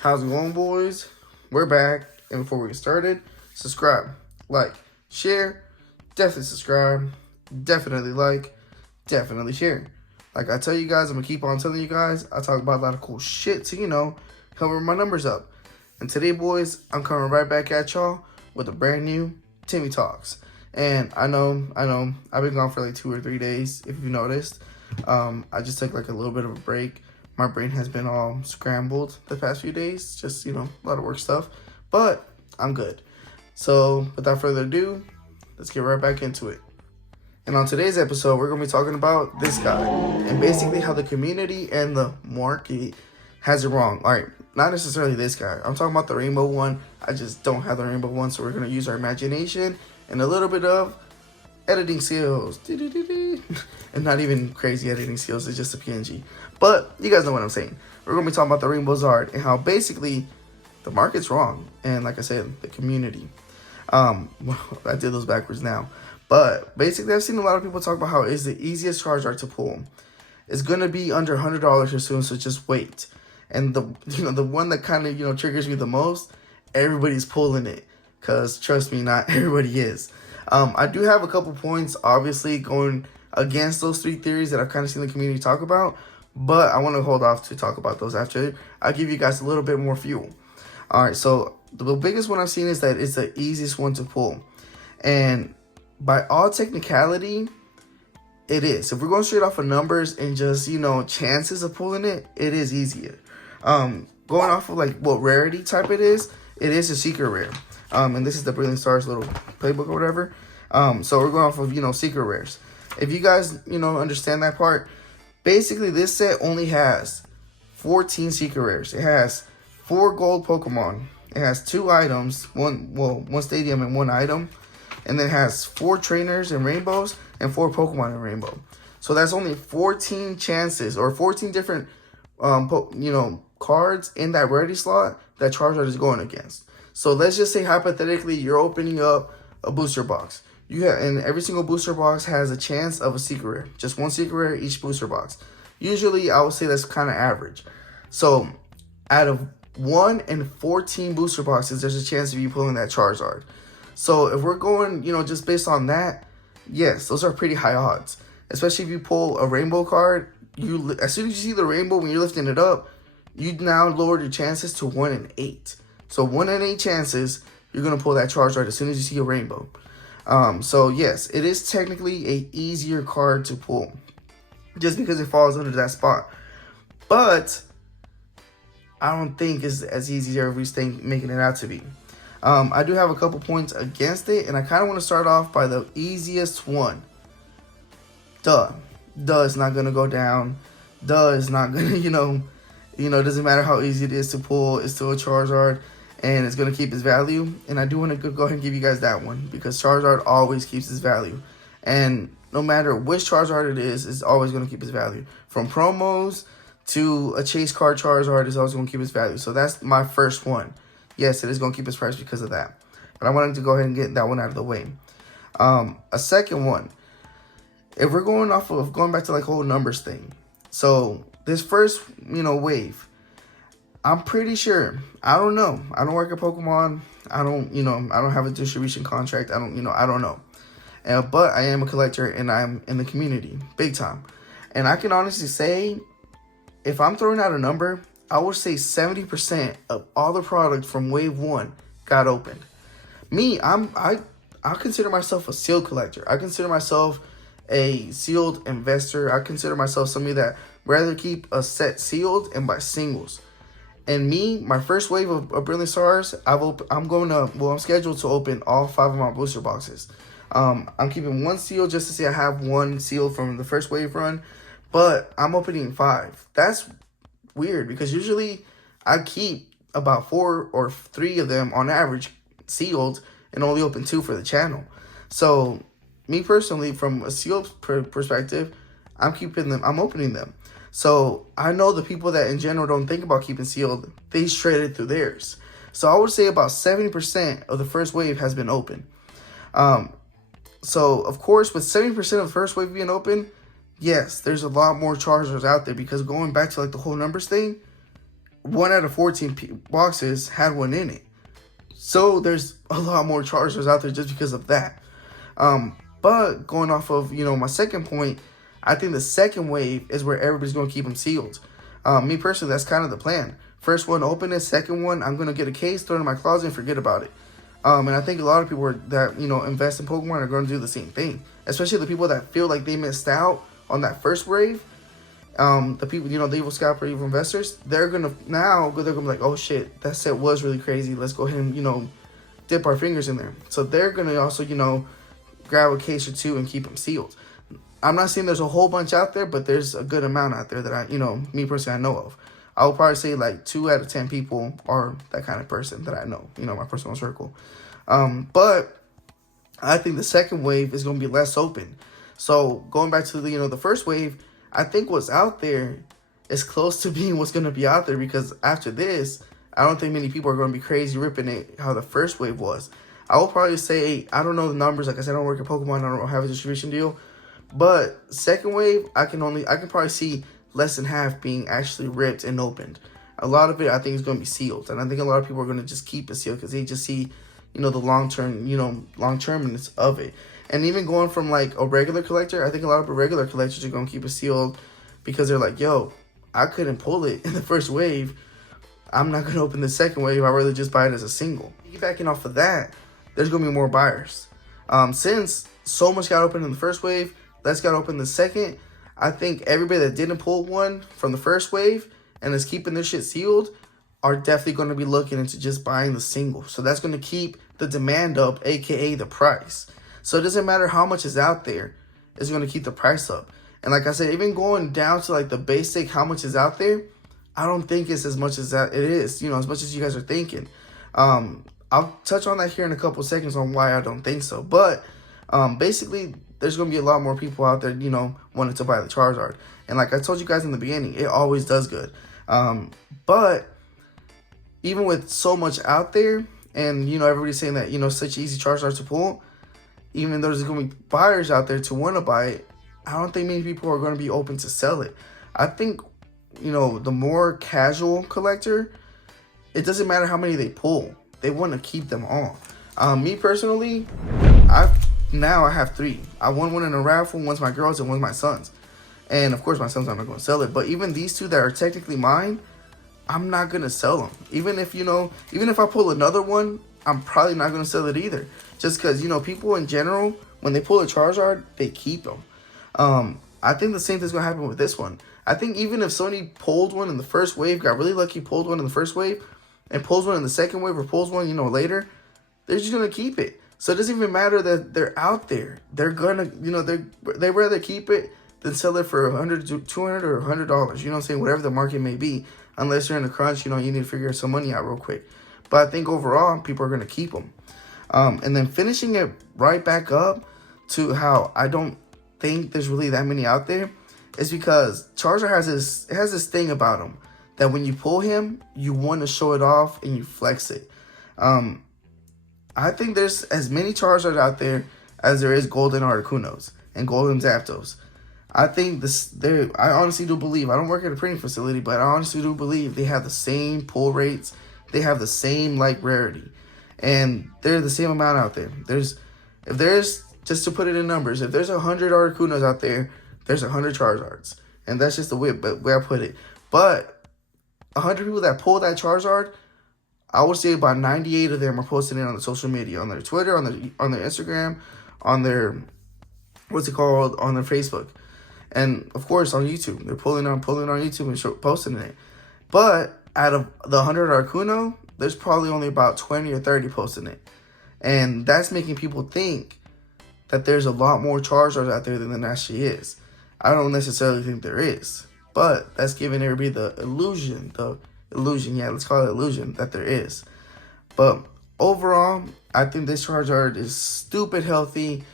How's it going, boys? We're back, and before we get started, subscribe, like, share, definitely subscribe, definitely like, definitely share. Like I tell you guys, I'm gonna keep on telling you guys, I talk about a lot of cool shit to, help my numbers up. And today, boys, I'm coming right back at y'all with a brand new Timmy Talks. And I know, I've been gone for like 2 or 3 days, if you noticed. I just took like a little bit of a break. My brain has been all scrambled the past few days, just, a lot of work stuff, but I'm good. So without further ado, let's get right back into it. And on today's episode, we're going to be talking about this guy and basically how the community and the market has it wrong. All right, not necessarily this guy. I'm talking about the rainbow one. I just don't have the rainbow one, so we're going to use our imagination and a little bit of editing skills. And not even crazy editing skills, it's just a PNG. But you guys know what I'm saying. We're going to be talking about the Rainbow Zard and how basically the market's wrong. And like I said, the community. I did those backwards now. But basically, I've seen a lot of people talk about how it's the easiest Charizard to pull. It's going to be under $100 or soon, so just wait. And the one that kind of, triggers me the most, everybody's pulling it. Because trust me, not everybody is. I do have a couple points, obviously, going against those 3 theories that I've kind of seen the community talk about. But I want to hold off to talk about those after I give you guys a little bit more fuel. All right, so the biggest one I've seen is that it's the easiest one to pull. And by all technicality, it is. If we're going straight off of numbers and just, chances of pulling it, it is easier. Going off of like what rarity type it is a secret rare. And this is the Brilliant Stars little playbook or whatever. So we're going off of, secret rares. If you guys, understand that part, basically this set only has 14 secret rares. It has 4 gold Pokemon. It has 2 items, one stadium and 1 item. And then it has 4 trainers and rainbows and 4 Pokemon in rainbow. So that's only 14 chances or 14 different, cards in that rarity slot that Charizard is going against. So let's just say hypothetically you're opening up a booster box. And every single booster box has a chance of a secret rare. Just 1 secret rare each booster box. Usually I would say that's kind of average. So out of 1 in 14 booster boxes, there's a chance of you pulling that Charizard. So if we're going, just based on that, yes, those are pretty high odds. Especially if you pull a rainbow card, as soon as you see the rainbow when you're lifting it up, you now lower your chances to 1 in 8. So 1 in 8 chances, you're going to pull that Charizard as soon as you see a rainbow. So yes, it is technically a easier card to pull. Just because it falls under that spot. But I don't think it's as easy as everybody's making it out to be. I do have a couple points against it. And I kind of want to start off by the easiest one. Duh is not going to go down. Duh is not going to, it doesn't matter how easy it is to pull. It's still a Charizard. And it's going to keep its value. And I do want to go ahead and give you guys that one. Because Charizard always keeps its value. And no matter which Charizard it is, it's always going to keep its value. From promos to a chase card Charizard is always going to keep its value. So that's my first one. Yes, it is going to keep its price because of that. But I wanted to go ahead and get that one out of the way. A second one. If we're going back to like whole numbers thing. So this first, wave. I'm pretty sure. I don't know. I don't work at Pokemon. I don't have a distribution contract. I don't know. But I am a collector and I'm in the community. Big time. And I can honestly say, if I'm throwing out a number, I would say 70% of all the products from wave 1 got opened. Me, I consider myself a sealed collector. I consider myself a sealed investor. I consider myself somebody that rather keep a set sealed and buy singles. And me, my first wave of Brilliant Stars, I'm scheduled to open all 5 of my booster boxes. I'm keeping 1 seal just to say I have 1 seal from the first wave run, but I'm opening 5. That's weird because usually I keep about 4 or 3 of them on average sealed and only open 2 for the channel. So me personally, from a sealed perspective, I'm opening them. So I know the people that in general don't think about keeping sealed, they shredded through theirs. So I would say about 70% of the first wave has been open. So of course, with 70% of the first wave being open, yes, there's a lot more Charizards out there because going back to like the whole numbers thing, 1 out of 14 boxes had one in it. So there's a lot more Charizards out there just because of that. But going off of, my second point, I think the second wave is where everybody's going to keep them sealed. Me personally, that's kind of the plan. First one, open it. Second one, I'm going to get a case, throw it in my closet, and forget about it. And I think a lot of people that, invest in Pokemon are going to do the same thing. Especially the people that feel like they missed out on that first wave. The people, the evil scalper, evil investors, they're going to be like, oh shit, that set was really crazy. Let's go ahead and, dip our fingers in there. So they're going to also, grab a case or two and keep them sealed. I'm not saying there's a whole bunch out there, but there's a good amount out there that I, me personally, I know of. I would probably say like 2 out of 10 people are that kind of person that I know, my personal circle. But I think the second wave is going to be less open. So going back to the first wave, I think what's out there is close to being what's going to be out there, because after this, I don't think many people are going to be crazy ripping it how the first wave was. I will probably say, I don't know the numbers. Like I said, I don't work at Pokemon. I don't have a distribution deal. But second wave, I can probably see less than half being actually ripped and opened. A lot of it, I think, is going to be sealed. And I think a lot of people are going to just keep it sealed because they just see, the long-termness of it. And even going from, like, a regular collector, I think a lot of regular collectors are going to keep it sealed because they're like, yo, I couldn't pull it in the first wave. I'm not going to open the second wave. I'd rather just buy it as a single. Piggybacking off of that, there's going to be more buyers. Since so much got opened in the first wave, less got opened in the second, I think everybody that didn't pull one from the first wave and is keeping their shit sealed are definitely going to be looking into just buying the single. So that's going to keep the demand up, aka the price. So it doesn't matter how much is out there, it's going to keep the price up. And like I said, even going down to like the basic how much is out there, I don't think it's as much as that it is, as much as you guys are thinking. I'll touch on that here in a couple seconds on why I don't think so. But basically, there's going to be a lot more people out there, wanting to buy the Charizard. And like I told you guys in the beginning, it always does good. But even with so much out there, and, everybody's saying that, such easy Charizard to pull, even though there's going to be buyers out there to want to buy it, I don't think many people are going to be open to sell it. I think, the more casual collector, it doesn't matter how many they pull. They want to keep them all. Me personally, I have 3. I won one in a raffle. One's my girls and one's my sons. And of course, my sons, I'm not going to sell it. But even these 2 that are technically mine, I'm not going to sell them. Even if I pull another one, I'm probably not going to sell it either. Just because, people in general, when they pull a Charizard, they keep them. I think the same thing's going to happen with this one. I think even if Sony pulled one in the first wave, got really lucky, pulled one in the first wave, and pulls one in the second wave or pulls one, later, they're just going to keep it. So it doesn't even matter that they're out there. They're going to, they'd rather keep it than sell it for $100 to $200 or $100. You know what I'm saying? Whatever the market may be. Unless you're in a crunch, you need to figure some money out real quick. But I think overall, people are going to keep them. And then finishing it right back up to how I don't think there's really that many out there is because Charizard has this thing about him that when you pull him, you want to show it off and you flex it. I think there's as many Charizard out there as there is Golden Articunos and Golden Zapdos. I think I honestly do believe, I don't work at a printing facility, but I honestly do believe they have the same pull rates. They have the same rarity. And they're the same amount out there. Just to put it in numbers, if there's 100 Articunos out there, there's 100 Charizards. And that's just the way I put it. But 100 people that pull that Charizard, I would say about 98 of them are posting it on the social media, on their Twitter, on their Instagram, on their, on their Facebook. And, of course, on YouTube. They're pulling on YouTube and posting it. But out of the 100 Articuno, there's probably only about 20 or 30 posting it. And that's making people think that there's a lot more Charizards out there than there actually is. I don't necessarily think there is. But that's giving everybody the illusion, let's call it illusion, that there is. But overall, I think this Charizard is stupid healthy.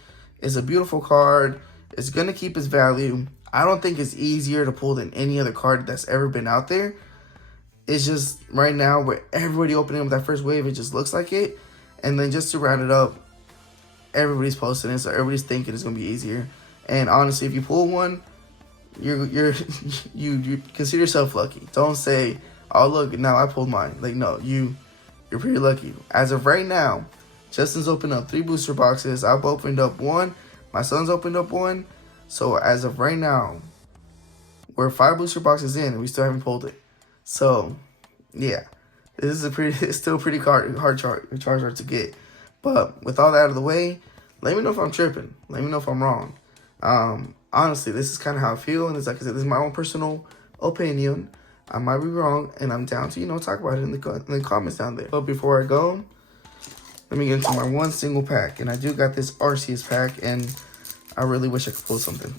It's a beautiful card. It's going to keep its value. I don't think it's easier to pull than any other card that's ever been out there. It's just right now where everybody opening up that first wave, it just looks like it. And then just to round it up, everybody's posting it, so everybody's thinking it's going to be easier. And honestly, if you pull one, you consider yourself lucky. Don't say, Oh, look, now I pulled mine. Like, no, you're pretty lucky. As of right now, Justin's opened up 3 booster boxes. I've opened up 1. My son's opened up 1. So as of right now, we're 5 booster boxes in and we still haven't pulled it. So, yeah. This is it's still pretty hard Charizard to get. But with all that out of the way, let me know if I'm tripping. Let me know if I'm wrong. Honestly, this is kind of how I feel. And it's like I said, this is my own personal opinion. I might be wrong, and I'm down to, talk about it in the comments down there. But before I go, let me get into my one single pack. And I do got this Arceus pack, and I really wish I could pull something.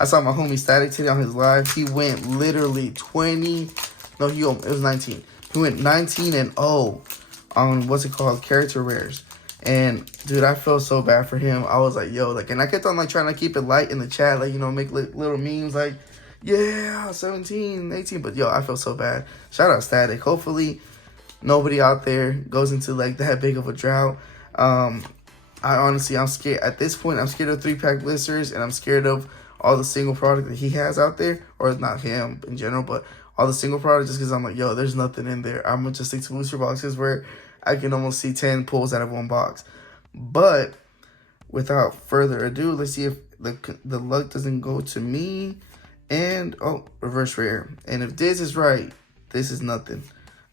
I saw my homie Static today on his live. He went literally 20. No, it was 19. He went 19-0 on what's it called, character rares. And dude, I felt so bad for him. I was like, yo, like, and I kept on like trying to keep it light in the chat, like, make little memes, like, yeah, 17, 18. But yo, I felt so bad. Shout out Static. Hopefully, nobody out there goes into like that big of a drought. I'm scared at this point. I'm scared of 3-pack blisters, and I'm scared of all the single product that he has out there, or not him in general, but all the single products. Just because I'm like, yo, there's nothing in there. I'm gonna just stick to booster boxes where I can almost see 10 pulls out of 1 box. But without further ado, let's see if the luck doesn't go to me. And, oh, reverse rare. And if Diz is right, this is nothing.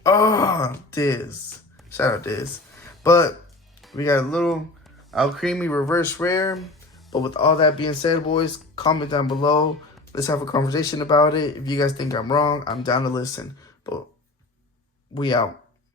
Oh, Diz. Shout out Diz. But we got a little creamy reverse rare. But with all that being said, boys, comment down below. Let's have a conversation about it. If you guys think I'm wrong, I'm down to listen. But we out.